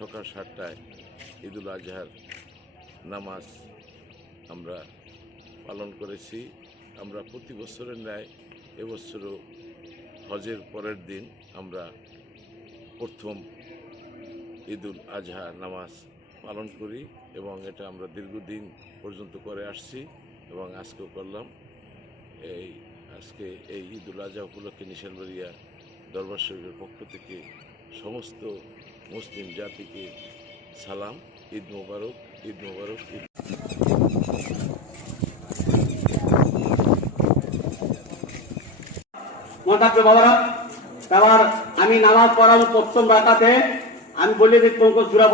সকাল 7টায় ঈদুল আজহার নামাজ আমরা পালন করেছি। আমরা প্রতি বছরের ন্যায় এবছরও হজের পরের দিন আমরা প্রথম ঈদুল আজহা নামাজ পালন করি এবং এটা আমরা দীর্ঘদিন পর্যন্ত করে আসছি এবং আজকেও করলাম। আজকে এই ঈদুল আজহা উপলক্ষে নিশানবাড়িয়া দরবার শরীফের পক্ষ থেকে সমস্ত মুসলিম জাতিকে সালাম। ঈদ মোবারক, ঈদ মোবারক। বাবারা, এবার আমি নামাজ পড়াবো প্রথম রাকাতে। আমি বলে দিই কোন কোন সূরা